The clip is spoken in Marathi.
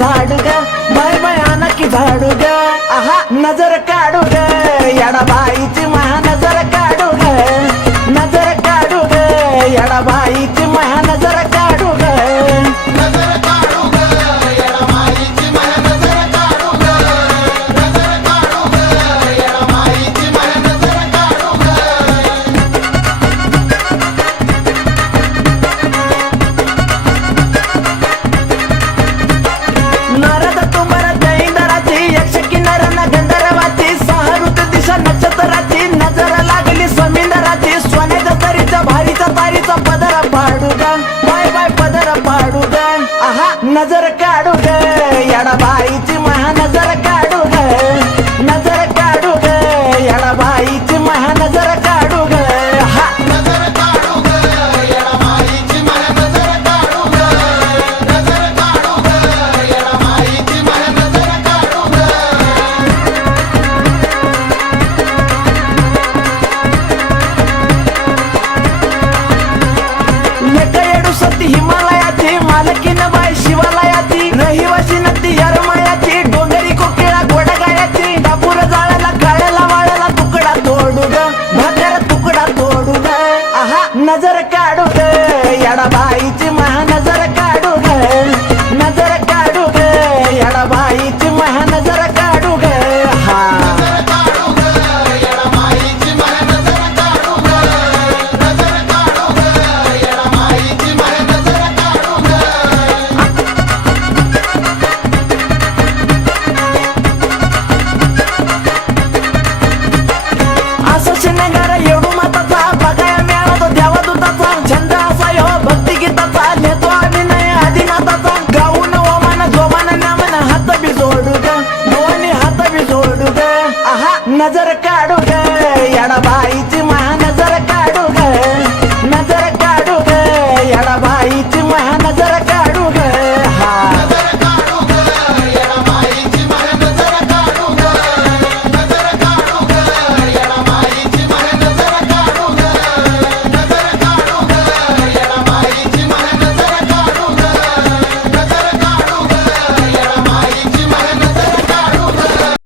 झाडू ग बाय भयानक झाडू ग आहा नजर काढू ग याडा बाईची महानजर काढू ग नजर काढू ग याडा बाईची महानजर काढू ग नजर काढू ग येडा बाईची महानजर काढू ग नजर काढू ग येडा बाईची महानजर काढू ग नारद तुंबर दैंदराची यक्ष किन्नर न गंधर्वाची सहाऋत दिशा नक्षत्राची नजर लागली समिंदराची सोन्याच्या तरीचा भारीचा तारीचा पदर पाडू ग बाय बाय पदर पाडू ग आहा नजर काढू ग याडा बाईची महानजर काढू ग नजर काढू ग याडा बाईची महानजर काढू ग हा नजर काढू ग येडा बाईची महानजर काढू ग नजर काढू ग येडा बाईची महानजर काढू ग लेकयेडू सती हिमालयाची मालकीन बाई शिवालयाची रहिवाशी नदी यरमयाची डोंगरी कोकिळा गोडगायाची डापूर जाळाला काळ्याला वाळाला तुकडा तोडू ग भाकर तुकडा तोडू ग आहा नजर काढू ग याडा बाई